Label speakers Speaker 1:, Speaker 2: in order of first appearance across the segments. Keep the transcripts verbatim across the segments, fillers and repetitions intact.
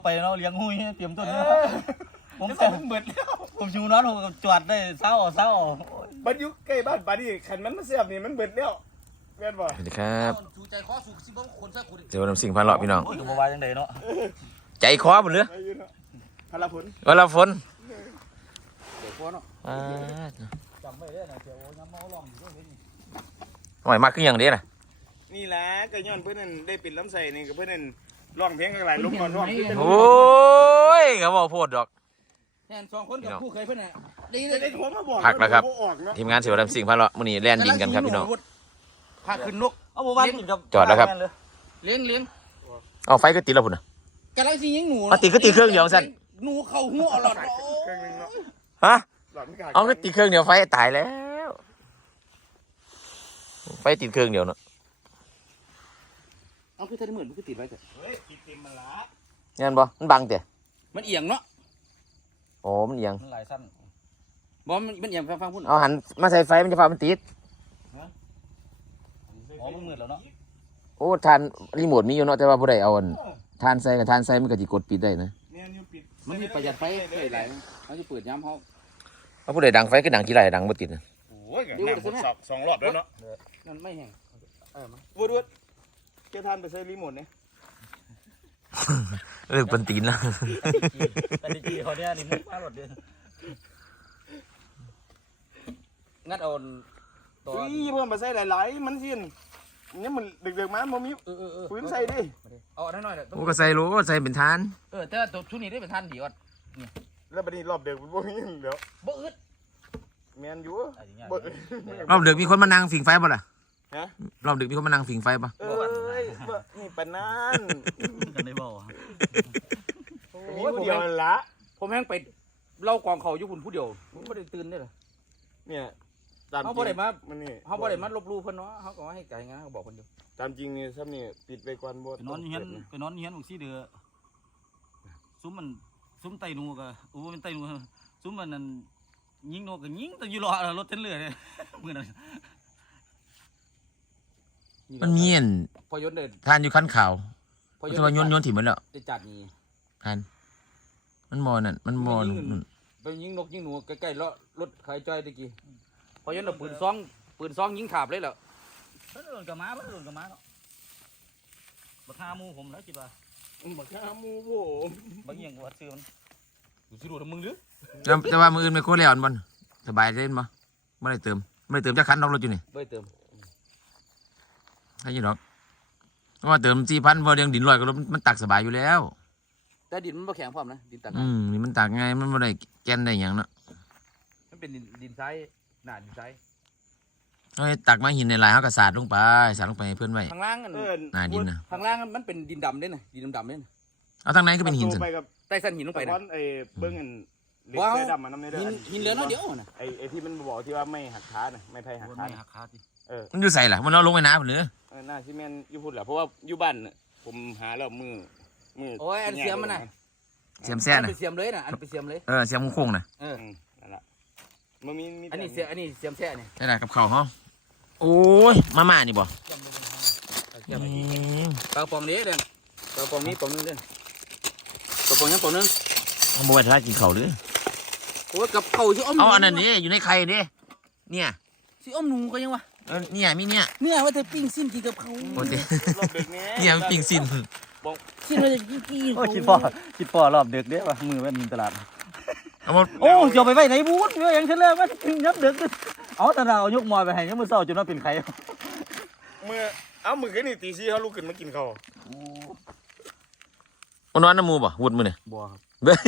Speaker 1: ไปเนาะเลี้ยงหุ้ยเตรียมต้นเนาะผมแต่ผมเบิดแล้วผมชูนอนผมจอดได้เศร้าเศร้า
Speaker 2: บ้านยุคใกล้บ้านป่านี่ขันมันมาเสียบนี่มันเบิดแล้วแม่นบ่
Speaker 3: สวัสดีครับ
Speaker 4: ชูใจคอสุกสิบ่คนซะคุณ
Speaker 3: เจ้าน้ำสิ่งพันเลาะพี่น้อง
Speaker 1: โอ้ยบ่ว่าจังไดเนาะ
Speaker 3: ใจคอหมดเลย
Speaker 2: พลฝน
Speaker 3: เวลาฝน
Speaker 4: ใจคอเนาะ
Speaker 1: จำไว้เด้อนะเดี๋ยวน้ำเมาลองอยู่ด้วยนี่
Speaker 3: หน่อยมากขึ้นอย่างเดียวนะ
Speaker 2: นี่แหละก็ย้อนเพื่อนนั่นได้ปิดลำไส้นี่ก็เพื่อนนั่นร้องเพลงกันหลายลมก่อนร้อง
Speaker 3: โอ้ยเขาบอกโพดดอก
Speaker 4: แทนสองคนกับผู้เคยเพิ่นน่ะ
Speaker 2: ดีเลยได้โทรมาบอก
Speaker 3: พักแล้วครับทีมงานเสียวน้ำสิ่งพันเลาะมื้อนี้แล่นดินกันครับพี่น้อง
Speaker 4: พาขึ้นนก
Speaker 1: เอาบ่ว่ากินกับ
Speaker 3: จอดแล้วครับ
Speaker 4: เลี้ยงเลี้ยง
Speaker 3: เอาไฟก็ติดแล้วพุ่นน่ะ
Speaker 4: กำลังสิยิงหนู
Speaker 3: มาติดก็ติดเครื่องเดียวสั่น
Speaker 4: หนูเข้าหัวหลอด
Speaker 3: ฮะเอาก็ติดเครื่องเดียวไฟตายแล้วไฟติดเครื่องเดียวเนาะ
Speaker 4: เอาคือถ้าได้เหมือนมันคือติดไว้แต่
Speaker 2: เฮ้ยติดเต็มมาละ
Speaker 3: งั้นบ่มันบังเตะ
Speaker 4: มันเอียงเนาะ
Speaker 3: โอ้มันเอียง
Speaker 1: มันหลายสั้น
Speaker 4: บ่มันมันเอียงฟังๆพุ่น
Speaker 3: เอาหันมาใส่ไฟมันจะฟ้ามันติด
Speaker 1: อ๋อมันมืดแล้วเนาะ
Speaker 3: โอ้ทานรีโมทมีอยู่เนาะแต่ว่าบ่ได้เอาอันทานใส่กับทานใส่มันก็สิกดปิดได้นะ
Speaker 4: มันมีประหยัดไฟเคยหลายเขาจะเปิดย้ำเฮา
Speaker 3: เอาผู้ใดดังไฟก็ดังกี่ไรดังบ่ติดนะ
Speaker 2: โอ้ยน้ำสองสองรอบแล้วเนาะ
Speaker 4: นั่นไม่แห้งเออมา
Speaker 2: วูดวูดเจ้าท่านไปใช้รีโมทเนี่ย
Speaker 3: เลิกเป็นตีนแล้ว
Speaker 1: แต่ดีจีเขาเนี่ยนี่มุกมาหลดเด้อ
Speaker 4: งัดเอา
Speaker 2: ตัวอีเพิ่มมาใส่หลายๆมันสิ้นเนี่ยมันเด็กๆมาโมมีปืนใส่ดิ
Speaker 4: เอาอันนั้นหน่อย
Speaker 3: โอ้ก็ใส่รู้ใส่เป็นทาน
Speaker 4: เออแต่ตัวชุดนี้ได้เป็นทานดีอ่ะ
Speaker 2: นี่แล้วบัดนี้รอบเด็กบ่มีเดี๋ยว
Speaker 4: บ่อึด
Speaker 2: แมนอยู่
Speaker 3: รอบดึกมีคนมานั่งฝิ่งไฟป่ะล่ะ
Speaker 2: ฮะ
Speaker 3: รอบดึกมีคนมานั่งฝิ่งไฟป่ะ
Speaker 2: เอ้ยนี่ปนาน
Speaker 1: กันได้บ่
Speaker 2: โอ้ยผมแห้งละ
Speaker 4: ผมแห้งไปเล่ากองเขาอยู่พุ่นผู้เดียวผมไม่ได้ตื่นได้หรอ
Speaker 2: เนี่ย
Speaker 4: เขาบ่ได้มา
Speaker 2: มันนี่
Speaker 4: เขาบ่ได้มาลบลู่เพิ่นเนาะเขาก็ให้ไก่งานเขาบอกเพิ่นอยู่
Speaker 2: ตามจริงนี่ซ้ำนี่ปิดไปก่อนบ่
Speaker 1: ไปนอนเฮียนไปนอนเฮียนบักซี่เด้อซุ้มมันซุ้มไตนูก็โอ้เป็นไตนูซุ้มมันนั่นยิงนกก็ยิงแต่อยู่รอรถเต็นเรือเลยมื้อนั้น
Speaker 3: มันมีอัน
Speaker 4: พอยนต์เดิน
Speaker 3: ทานอยู่ขั้นขาวพอยนต์โยนถิ่มมันแล้ว
Speaker 4: ได้จัดนี่
Speaker 3: ทานมันมอนั่นมันมอน
Speaker 4: ไปยิงนกยิงหนูใกล้ๆเลาะรถขายจ้อยตะกี้พอยนต์เอาปืนซองปืนซองยิงถาบเลยเหรอ
Speaker 1: เพิ่นโดนกับม้าเพิ่นโดนกับม้าเนาะบักฮามูผมแล้วคิดว่า
Speaker 2: บักฮามูผม
Speaker 1: บักเอียงว่าซื้อมัน
Speaker 4: อยู่สิโดนมึงหรือ
Speaker 3: แต่ว่ามืออื่นไม่โคตรแล้วบ่สบายเล่นบ่ไม่ได้เติมไม่ได้เติมจักคันดอกรถอยู่นี่
Speaker 4: ไม่ได้เติม
Speaker 3: ใช่ยี่ดอกเพราะว่าเติมสี่พันพอเรียงดินลอยก็รถมันตักสบายอยู่แล้ว
Speaker 4: แต่ดินมันบ่แข็งพร้อมนะดินตัก
Speaker 3: อืมนี่มันตักไงมันไม่ได้แกนได้อย่างเนาะ
Speaker 4: มันเป็นดินดินทรายหนาดินทราย
Speaker 3: เอ้ยตักมาหินในลายเขากระสาดลงไปสาดลงไปเพื่อนไว้
Speaker 4: ข้างล่างกัน
Speaker 3: หนาดินนะ
Speaker 4: ข้างล่างมันเป็นดินดำด้วยนะดินดำด้วยนะ
Speaker 3: เอาทางไหนก็เป็นหินสิ
Speaker 4: ใต้สันหินลงไปนะ
Speaker 2: ไอ้เบิ้งเงินเล็กเสื้อดำมันน้ำในเด้อ
Speaker 4: หินเหลือน้อยเดียวนะ
Speaker 2: ไอ้ไอ้ที่มันบอกที่ว่าไม่หักขานะไม่ไผ่หักขา
Speaker 1: ไม่หักขาดิ
Speaker 3: เออมันอยู่ใส่ล่ะมันเราลงไปน้ำหรือ
Speaker 2: เออหน้าซีเมนต์อยู่พูดแหละเพราะว่าอยู่บ้านผมหาแล้วมือมือ
Speaker 4: โอ้ยอันเสียมมันน่ะ
Speaker 3: เสียมแซ่
Speaker 4: น่ะอันเป็นเสียมเลยน่ะอันเป็นเสียมเลย
Speaker 3: เออเสียมโค้งน่ะ
Speaker 4: เออ
Speaker 2: นั่นแหละมันมี
Speaker 4: อันนี้เสียอันนี้เสียมแซ่เนี่ย
Speaker 3: ใช่ไหมกับเขาเขาโอ้ยมาม่านี่บ่
Speaker 4: ปลาปองนี้เด่นปลาปองนี้ปองนึงเด่นปลาปองนี้ปองนึง
Speaker 3: เขาบอกว่าถ้ากินเขาหรือ
Speaker 4: โอ้ยกับเขาที่อ้อม
Speaker 3: เอาอันนั้นนี่อยู่ในไข่ดิเนี่ย
Speaker 4: สิอ้อมหนูก็ยังวะ
Speaker 3: เออเนี่ยมีเนี่ย
Speaker 4: เนี่ยว่าจะปิ้งสิ้นกินกับเขา
Speaker 3: โอ้ยเนี่ยปิ้งสิ้น
Speaker 4: สิ้นว่าจะกินกิน
Speaker 1: โอ้คิดพอคิดพอรอบเด็กเด้ป่ะมือมันตลาด
Speaker 3: เอาหมด
Speaker 1: โอ้เดี๋ยวไปไว้ไหนบู๊ดเยอะอย่างเช่นเรื่องว่ายับเด็กเอาแต่เรายกมอยไปให้ยังมือเศร้าจนว่าเป็นใคร
Speaker 2: เมื่อเอามือแค่นี้ตีซีเขาลุกขึ้นมากินเขา
Speaker 3: วันวันน้ำมูบ่วุดมือเนี่ย
Speaker 1: บัวครับ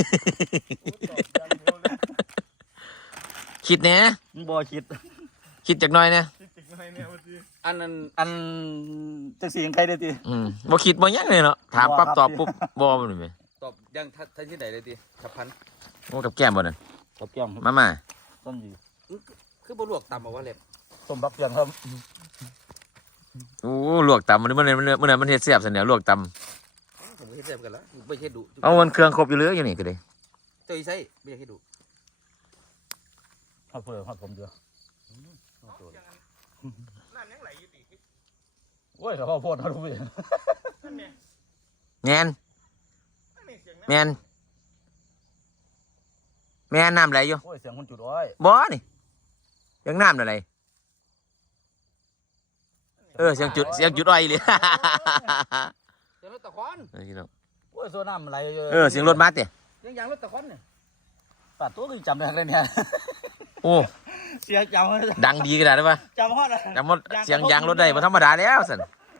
Speaker 3: คิดเนี้ย
Speaker 1: บัวคิด
Speaker 3: คิดจากน้อยเนี่ย
Speaker 4: อันนั้น
Speaker 1: อันจะเสียงใครได้ที
Speaker 3: อืมบ่คิดบ่ยังเลยเนาะถามปั๊บตอบปุ๊บบ่มันไป
Speaker 4: ตอบยังท่านที่ไหนเลยทีขับพัน
Speaker 3: โอ้กับแก้มบ่นั่น
Speaker 1: กับแก้ม
Speaker 3: มาม่า
Speaker 1: ต้มยี
Speaker 4: คือบ่ลวกต่ำเอาว่าเล็บ
Speaker 1: ต้มบักเพียงครับ
Speaker 3: โอ้ลวกตำมันมันมันมันมันเฮ็ดเสียบเสนอลวกตำ
Speaker 4: ผมเฮ็ดเสียบกันแล้วไม่เฮ็ดดุ
Speaker 3: เอามันเครื่องครบอยู่เลยอยู่นี่ก็ได้
Speaker 4: เจ้าอีไส้ไม่เฮ็ดดุ
Speaker 1: ฮอดเพิ่มฮอดผมเดียวโอ้ยเขาพูดเขาดูไป
Speaker 3: แงนแม่นแม่นน้ำไหลอยู่
Speaker 1: โอ้ยเสียงคนจุดอ้อย
Speaker 3: บ่นี่ยังน้ำอะไรเออเสียงจุดเสียงจุดอ้อยเลย
Speaker 4: เสียงรถตะควัน
Speaker 3: เออพี่น้อง
Speaker 1: โอ้ยโซน้ำไหล
Speaker 3: เออเสียงรถมาเตะ
Speaker 4: เสียงยางรถตะควันเนี่ย
Speaker 1: ป่าตัวก็จำได้เลยเนี่ย
Speaker 3: โอ้
Speaker 1: เสียงจำ
Speaker 3: ดังดีกระดาษได้ปะ
Speaker 1: จำฮอดเลย
Speaker 3: จำหมดเสียงยางรถได้บ่ธรรมดาแล้วสัน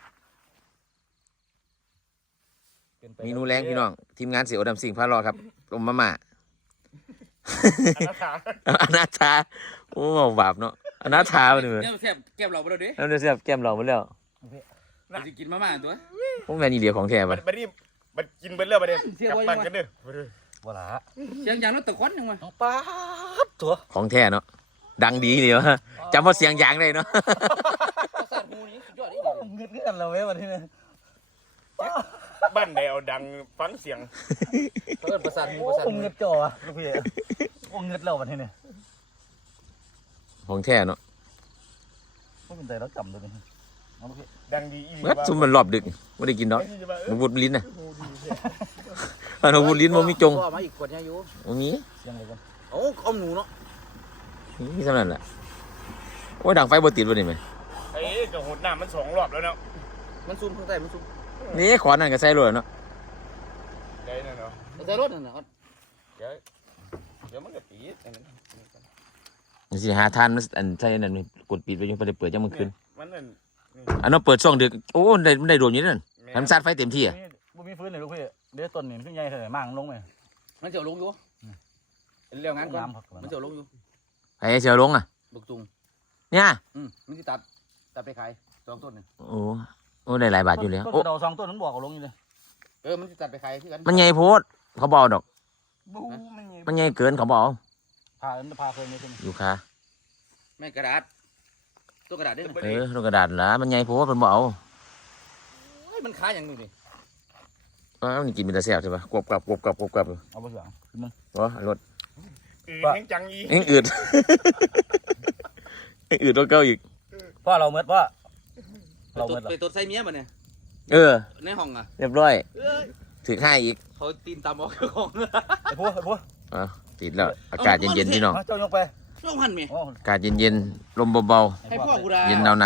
Speaker 3: เมนูแรงพี่น้องทีมงานเสียวดำสิงพารอครับต้มมาม่า อนาถาโอ้บาปเนาะอนาถาไปเลย
Speaker 4: เนี่ยแซ่บแก้มเราไปแล้วดิ
Speaker 3: แล้วเดี๋ยวเสียบแก้มเราหมดแล้ว
Speaker 4: เราจะกินมาม่าตัว
Speaker 3: พวกแม่นี่เหลียวของแท้
Speaker 2: บั
Speaker 3: ปะ
Speaker 2: ดบัดนี้บัดกินเบิดแล้วบัดนี้
Speaker 4: เสีย
Speaker 2: กลับ
Speaker 4: ไว้
Speaker 2: บ้าน
Speaker 4: ยังไง
Speaker 2: กันเด้อบ่เด้อ
Speaker 1: ว่าละ
Speaker 4: เสียงยางรถตะควันยังไง
Speaker 1: น้องป้าบตัว
Speaker 3: ของแท้เนาะดังดีเลยวะจำว่าเสียงยางได้เนาะ
Speaker 4: ประสาทหูนี่สุดยอดดิ
Speaker 1: เงืดเงืดเราเว้ยวันนี้เนี่ย
Speaker 2: บ้านใดเอาดังฟังเสียง
Speaker 4: เพิ่นประสาทหู
Speaker 1: โอ้
Speaker 4: ประสาท
Speaker 1: โห
Speaker 4: หู
Speaker 1: เงืดจ่ออะลูกพี่โอ้เงืดเราวันนี้เนี่ย
Speaker 3: ของแท้เนาะ
Speaker 1: ไม่เป็นใจเราจำตัวนี้เอาลูกพี่
Speaker 2: ดังดีอีหลี
Speaker 3: เมื่อซุ่มมันรอบดึกไม่ได้กินเนาะ
Speaker 2: ไอ้นี่จะว่าเอ
Speaker 3: มัน
Speaker 2: อ
Speaker 3: วุดลิ้นน่ะมันวุดลิ้นมันมีจง
Speaker 4: พ่อมาอีกขวดเนี่ยอยู่
Speaker 3: มันมี
Speaker 1: เสียงอะไรกัน
Speaker 4: โอ้อมหนูเนาะ
Speaker 3: มีเท่านั้นแหละโอ้ยดังไฟบ่ติดวะนี่ไหม
Speaker 2: ไอ้กระหดน้ำมันสองรอบแล้วเนาะ
Speaker 4: มันซูมข้างใต้มันซูม
Speaker 3: นี่ขอนั่นก็ใส่รถเนาะ
Speaker 2: ได้นั่นเนาะ
Speaker 4: ใส่รถนั่นน่ะ
Speaker 2: เดี๋ยวเดี๋ยวมันก็ปิดอันนั้น
Speaker 3: นี่สิหาทานมันอันใส่อันนั้นนี่กดปิดไว้ยังบ่ได้เปิดยังมันขึ้น
Speaker 2: มันนั่น
Speaker 3: อันนั้นเปิดช่องดึกโอ้ได้มันได้โดนอยู่นั่น
Speaker 2: แม่
Speaker 3: ทำซัดไฟเต็มที่อ่ะ
Speaker 1: บ่มีฟื้นเลยลูกพี่เดี๋ยวต้นนี่ขึ้นใหญ่เท่าไหร่มั่งลงไหม
Speaker 4: มันจะลงอยู่เรื่องงานก่อนมันจะลงอยู่
Speaker 3: ไอ้เสียวลงอ่ะ
Speaker 4: บุกตุง
Speaker 3: เนี่ย
Speaker 4: อืมมันที่ตัดตัดไปขายสองต้นนี่
Speaker 3: โอ้โอ้ได้หลายบาทอยู่แล้ว
Speaker 1: ต้
Speaker 3: โอ้
Speaker 1: นเราสองต้นนั้นบอกเอาลงอยู่เลย
Speaker 4: เออมันที่ตัดไปขายคือกัน
Speaker 3: มันใหญ่โพดเขาบเอกดอก
Speaker 2: บูมันไง
Speaker 3: มันใหญ่เกินเขาบเอก
Speaker 1: พาเอิ้นพาเคยมีใช่ไหม
Speaker 3: อยู่ค่ะ
Speaker 4: ไม่กระดาษตัวกระดาษด้วยนะ
Speaker 3: เออลูกกระดาษละมันใหญ่โพดมันบ่เอา
Speaker 4: เฮ้ยมันขายอย่างนี้ดิ
Speaker 3: เออมันกินเป็นตาแซ่บใช่ปะกรอบกรอบกรอบกรอบกรอบกรอบ
Speaker 1: เอาไปเสียงขึ้นมึง
Speaker 3: โอ้รถ
Speaker 2: อือแห้งจังอี
Speaker 3: เอ็งอืด เอ็งอืดตัวเก่าอีก
Speaker 1: พ่อเราเมื่อพ่อ
Speaker 4: ไป
Speaker 1: เรา
Speaker 4: ตัว
Speaker 1: เมื่อเหรอ
Speaker 4: ไปตัวใส่เมียบ่เนี่ย
Speaker 3: เออ
Speaker 4: ในห้องอ่ะ
Speaker 3: เรียบร้อย
Speaker 4: เอ้ย
Speaker 3: ถึงให้อีก
Speaker 4: เขาตีนตามออกของ
Speaker 1: ไอ้พวกไอ้พวก
Speaker 3: อ่ะติดแล้วอากาศเย็นๆพี่น้อง
Speaker 1: มาเจ้ายกไป
Speaker 4: ช่วงหันเมีย
Speaker 1: โอ้
Speaker 3: อากาศเย็นๆลมเบา
Speaker 4: ให้พ่อกูได้
Speaker 3: ๆเย็นหนาว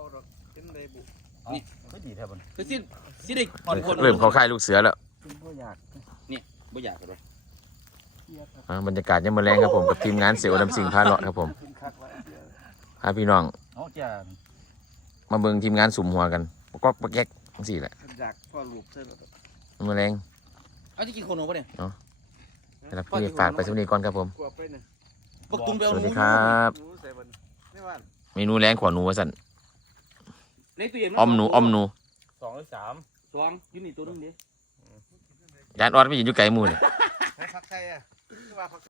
Speaker 1: ไม่ดีแท้บน
Speaker 4: คือสิสิได้กินคน
Speaker 3: ๆเริ่มเข้าค่ายลูกเสือแล้ว
Speaker 1: บ่อยาก
Speaker 4: บ่อยากเลย
Speaker 3: อ่ะบรรยากาศยังมาแรงครับผมกับทีมงานเสียวดำสิงพาเลาะครับผมพาพี่น้อง
Speaker 1: เอาแก่
Speaker 3: มาเบิ่งทีมงานสุ่มหัวกันปะก๊อกปะแก๊กทั้งสี่แหละ
Speaker 4: อยากพ่อรูปเส้น
Speaker 3: มาแรง
Speaker 4: เอาที่กินโคโน่ปะเนี่ย
Speaker 3: แล้วพี่ฝากไปสวัสดีก่อนครับผม
Speaker 2: กลัวไปเนี่ย
Speaker 4: ปกตุ้มไป
Speaker 3: ส
Speaker 4: เอาห
Speaker 3: วัส
Speaker 4: นู
Speaker 3: ดีครับ
Speaker 2: หนูใส่บนนี่ว่า
Speaker 3: เมนูแรงขวาหนูวะสัน
Speaker 4: ในตู้เย็น
Speaker 3: ออมหนูออมหนู
Speaker 2: สองหรือสาม
Speaker 4: สองอยู่นี่ตัวนึงดิ
Speaker 3: ยานออดไม่ยินอยู่ไกลหมูเลย
Speaker 2: ให้พักใช่อะว่าพัก